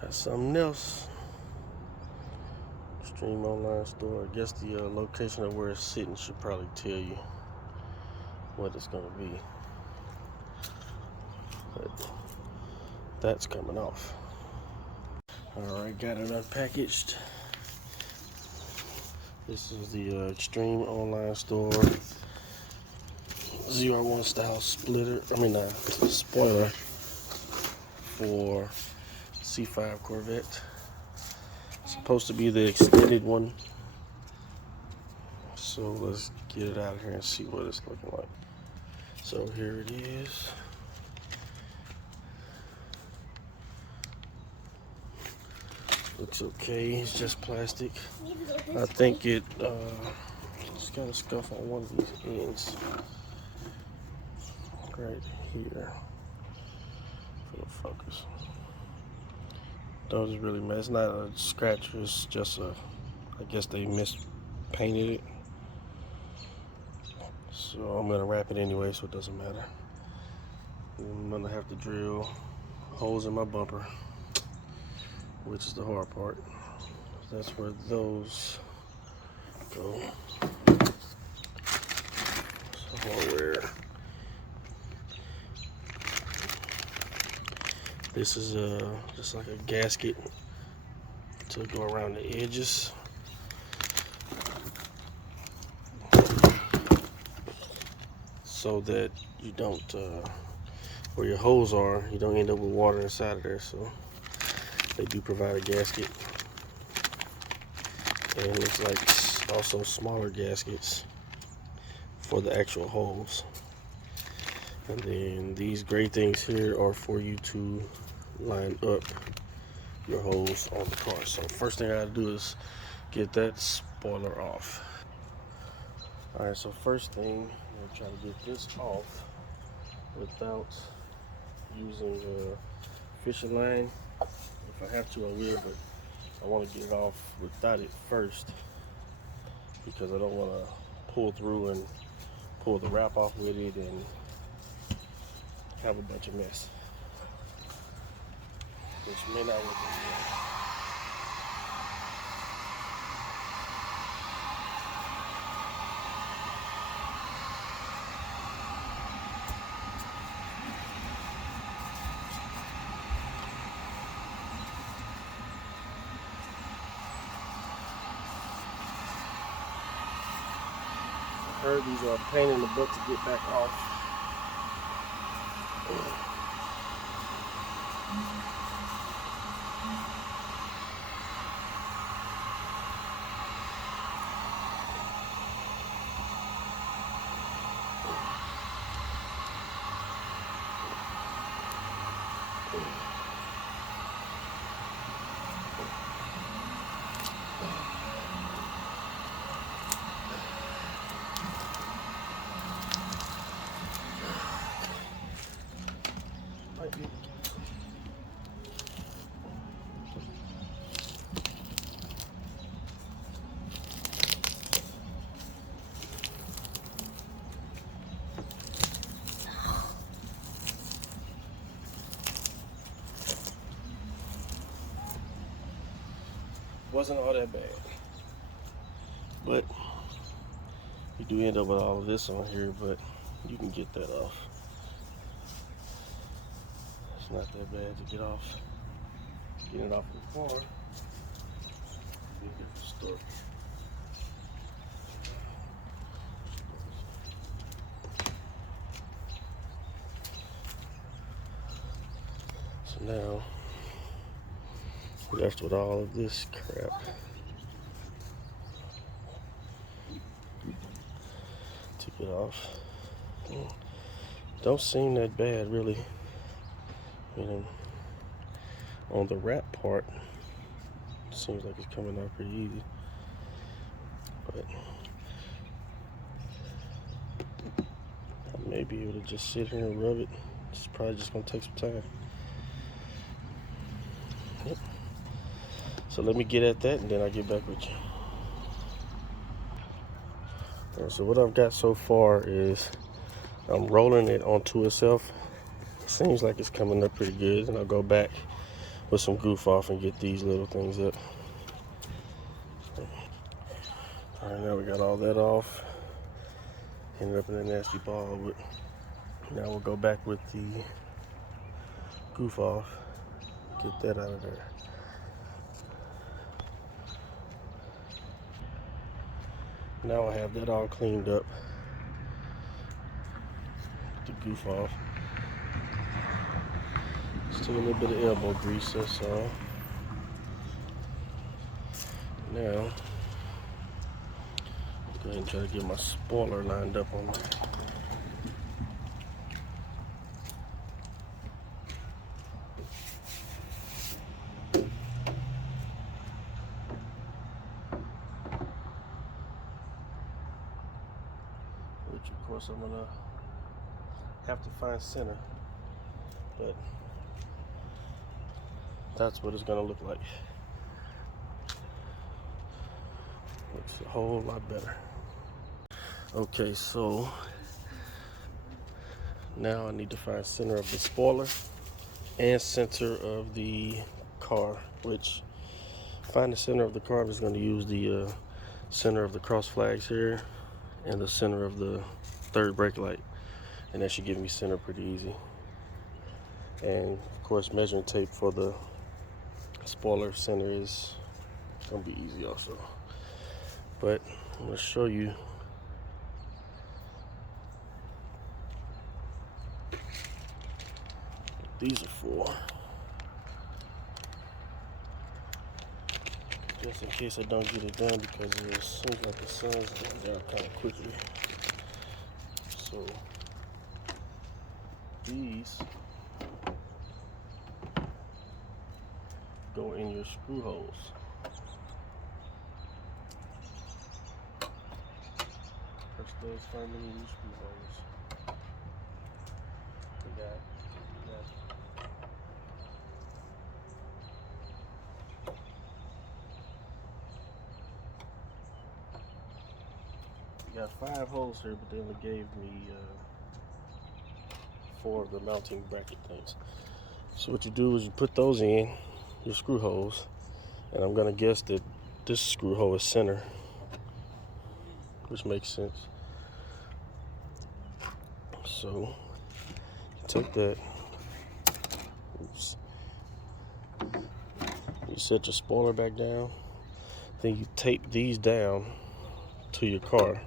Got something else. Stream online store. I guess the location of where it's sitting should probably tell you what it's gonna be. But that's coming off. Alright, got it unpackaged. This is the Extreme Online Store ZR1 style splitter. Spoiler for C5 Corvette. It's supposed to be the extended one. So let's get it out of here and see what it's looking like. So here it is. Looks okay, it's just plastic. I think it's got a scuff on one of these ends. Right here. For the focus. Those really mess. It's not a scratch, it's just I guess they mispainted it. So I'm gonna wrap it anyway, so it doesn't matter. I'm gonna have to drill holes in my bumper, which is the hard part. That's where those go. Somewhere. This is just like a gasket to go around the edges. So that you don't, where your holes are, you don't end up with water inside of there. So they do provide a gasket. And it looks like also smaller gaskets for the actual holes. And then these gray things here are for you to line up your holes on the car. So first thing I gotta do is get that spoiler off. Alright, so first thing, I'm gonna try to get this off without using a fishing line. If I have to, I will, but I want to get it off without it first because I don't want to pull through and pull the wrap off with it and have a bunch of mess, which may not work out well. I heard these are a pain in the butt to get back off. Wasn't all that bad, but you do end up with all of this on here, but you can get that off. It's not that bad to get off. Get it off the car. Be a different story. So now we're left with all of this crap. To get off. Don't seem that bad, really. You know, on the wrap part, seems like it's coming off pretty easy. But I may be able to just sit here and rub it. It's probably just gonna take some time. Yep. So let me get at that and then I'll get back with you. All right, so what I've got so far is I'm rolling it onto itself. It seems like it's coming up pretty good, and I'll go back with some goof off and get these little things up. Alright, now we got all that off. Ended up in a nasty ball, but now we'll go back with the goof off, get that out of there. Now I have that all cleaned up. The goof off. Still a little bit of elbow grease, that's all. Now, go ahead and try to get my spoiler lined up on there. Which of course I'm gonna have to find center, but that's what it's gonna look like. Looks a whole lot better. Okay, so now I need to find center of the spoiler and center of the car, which find the center of the car, I'm just going to use the center of the cross flags here and the center of the third brake light, and that should give me center pretty easy. And of course measuring tape for the spoiler center is going to be easy also. But I'm going to show you what these are for, just in case I don't get it done, because it seems like the sun's going down kind of quickly. So these go in your screw holes. Press those firmly in your screw holes. We got We got 5 holes here, but they only gave me 4 of the mounting bracket things. So what you do is you put those in your screw holes, and I'm gonna guess that this screw hole is center, which makes sense. So you take that, oops, you set your spoiler back down, then you tape these down to your car.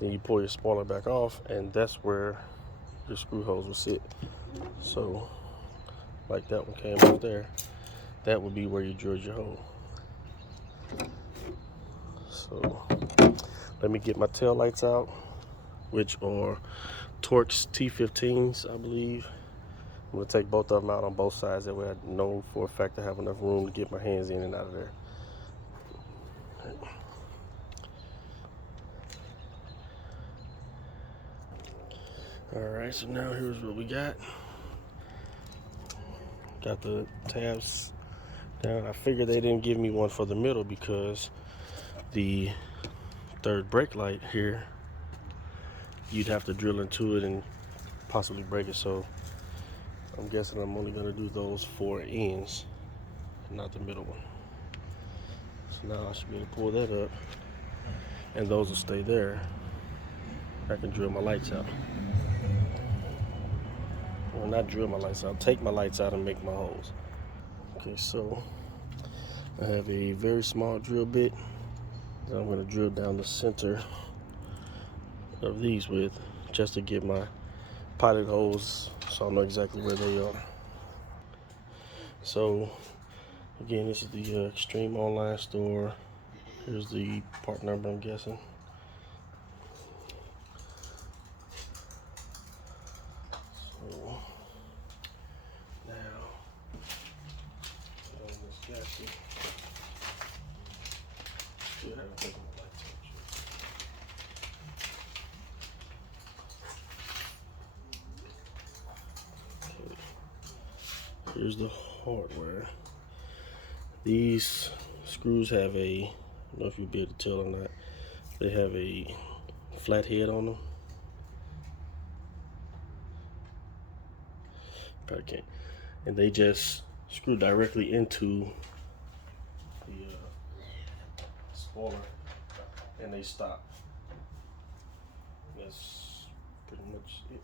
Then you pull your spoiler back off, and that's where your screw holes will sit. So, like that one came off there, that would be where you drilled your hole. So, let me get my tail lights out, which are Torx T15s, I believe. I'm gonna take both of them out on both sides, that way I know for a fact I have enough room to get my hands in and out of there. Alright, so now here's what we got. Got the tabs down. I figured they didn't give me one for the middle because the third brake light here, you'd have to drill into it and possibly break it. So I'm guessing I'm only going to do those 4 ends, not the middle one. So now I should be able to pull that up, and those will stay there. I can drill my lights out. Well, not drill my lights out, take my lights out and make my holes. Okay, so I have a very small drill bit that I'm going to drill down the center of these with, just to get my pilot holes so I know exactly where they are. So again, this is the Extreme online store. Here's the part number, I'm guessing. So now, on this gasket, still haven't taken the lights out yet. Okay. Here's the hardware. These screws have a, I don't know if you'll be able to tell or not, they have a flat head on them. Probably can't. And they just screw directly into the spoiler, and they stop. That's pretty much it.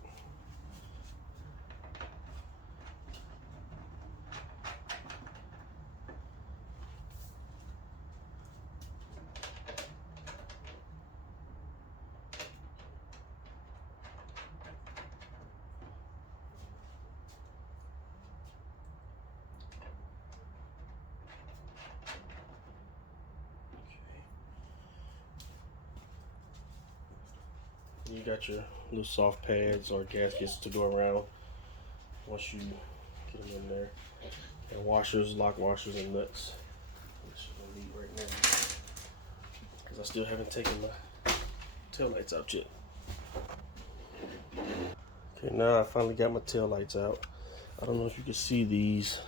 You got your little soft pads or gaskets to go around once you get them in there. And washers, lock washers, and nuts, which I need right now because I still haven't taken my tail lights out yet. Okay, now I finally got my tail lights out. I don't know if you can see these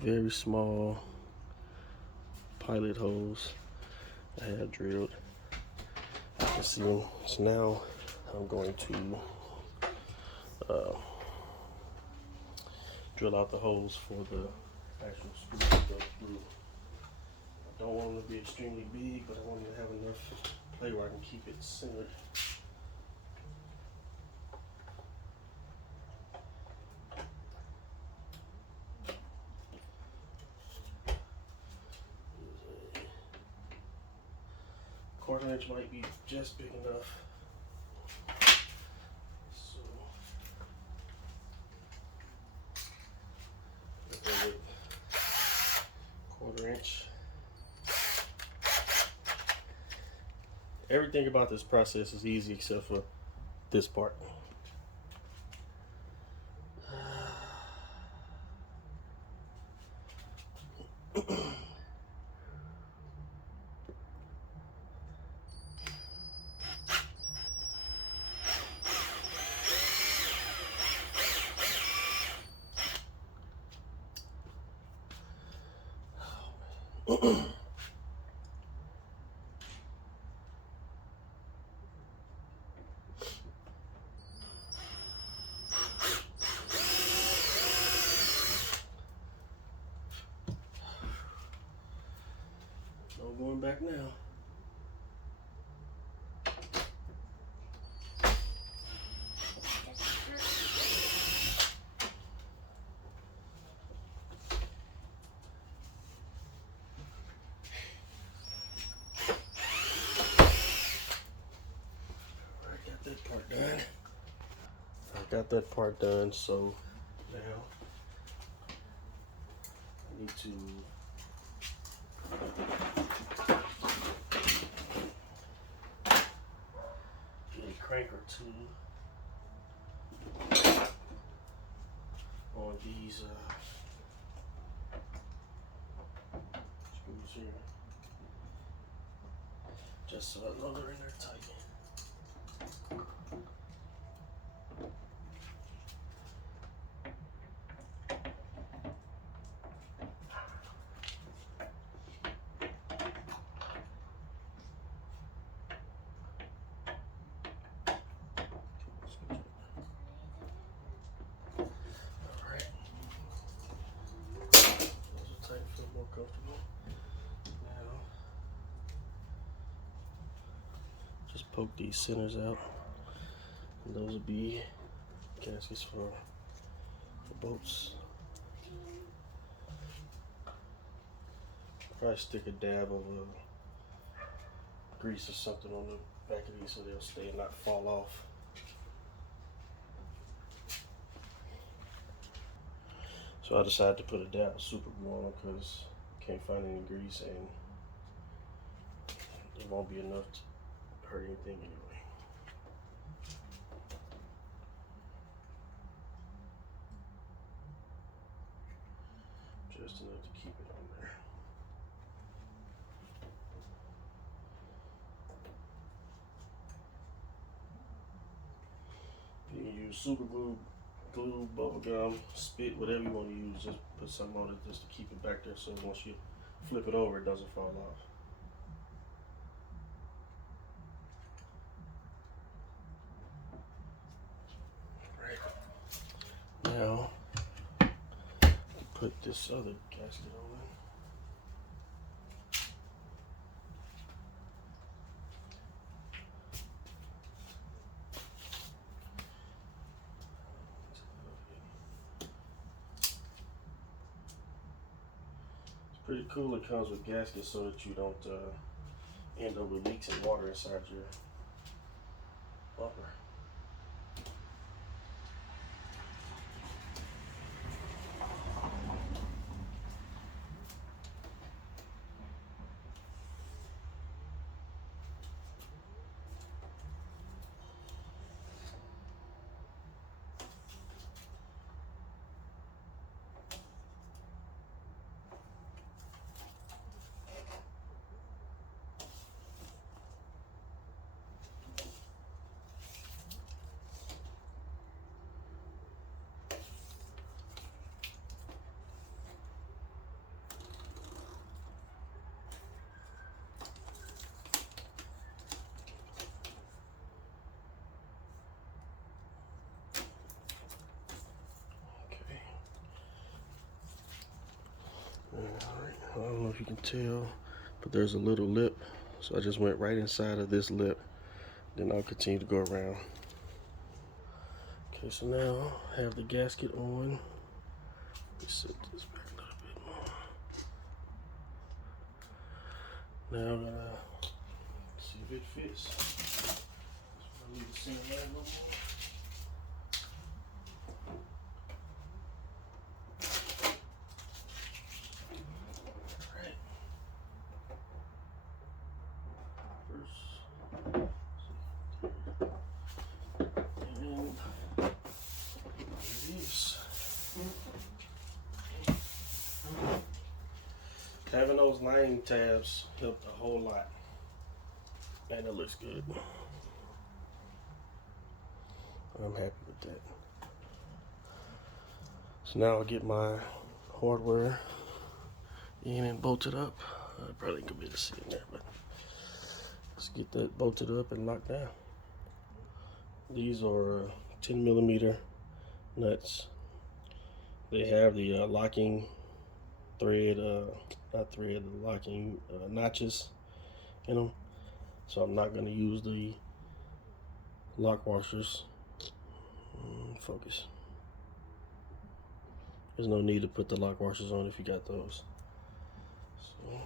very small pilot holes I had drilled. I can see them. So now I'm going to drill out the holes for the actual screw to go through. I don't want them to be extremely big, but I want them to have enough play where I can keep it centered. Quarter inch might be just big enough. So, quarter inch. Everything about this process is easy except for this part. No going back now. I got that part done, so now I need to get a crank or two on these screws here, just so I know they're in there tight. Feel more comfortable. Now, just poke these centers out. And those will be gaskets for boats. Probably stick a dab of grease or something on the back of these so they'll stay and not fall off. So I decided to put a dab of super glue on them because I can't find any grease and it won't be enough to hurt anything anyway. Just enough to keep it on there. You can use super glue, bubble gum, spit, whatever you want to use. Just put something on it just to keep it back there so once you flip it over it doesn't fall off. Now put this other gasket on. It's pretty cool. It comes with gaskets so that you don't end up with leaks and water inside your bumper. Alright, I don't know if you can tell, but there's a little lip, so I just went right inside of this lip, then I'll continue to go around. Okay, so now I have the gasket on. Let's set this back a little bit more. Now I'm gonna see if it fits. I need to sand that a little more. Having those lining tabs helped a whole lot, and it looks good. I'm happy with that. So now I'll get my hardware in and bolted up. I probably could be able to see in there, but let's get that bolted up and locked down. These are 10mm nuts. They have the locking thread, not thread, the locking notches in them. So I'm not going to use the lock washers. Focus. There's no need to put the lock washers on if you got those. So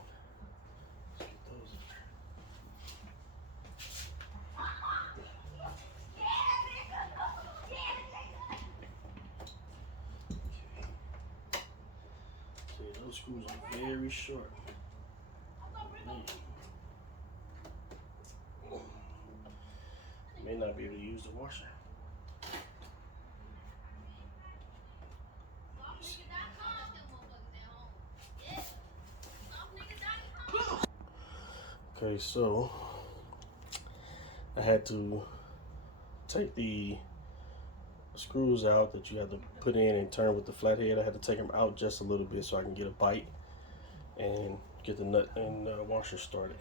let's get those in there. Okay, those screws are very short. May not be able to use the washer. Okay, so I had to take the screws out that you have to put in and turn with the flathead. I had to take them out just a little bit so I can get a bite and get the nut and washer started.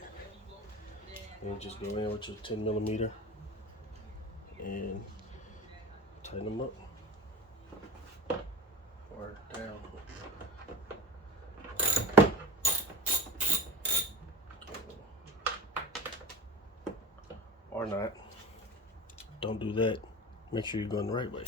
And just go in with your 10mm and tighten them up or down. Or not. Don't do that. Make sure you're going the right way.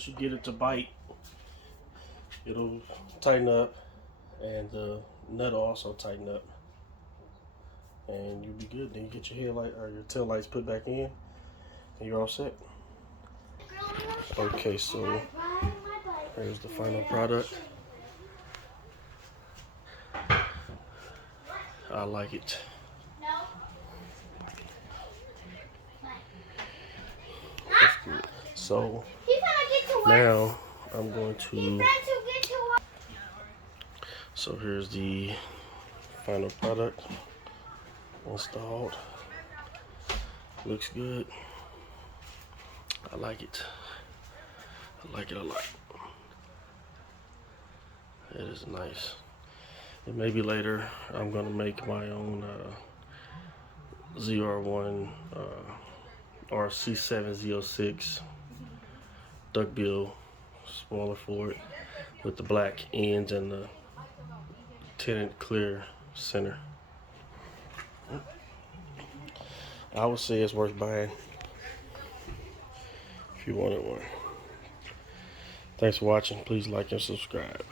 once you get it to bite, it'll tighten up, and the nut will also tighten up, and you'll be good. Then you get your headlight or your tail lights put back in, and you're all set. Okay, so here's the final product. I like it. That's good. So now I'm going to. So here's the final product installed. Looks good. I like it. I like it a lot. It is nice. And maybe later I'm gonna make my own ZR1 or C7 ZR1 duckbill spoiler for it with the black ends and the tinted clear center. I would say it's worth buying if you wanted one. Thanks for watching. Please like and subscribe.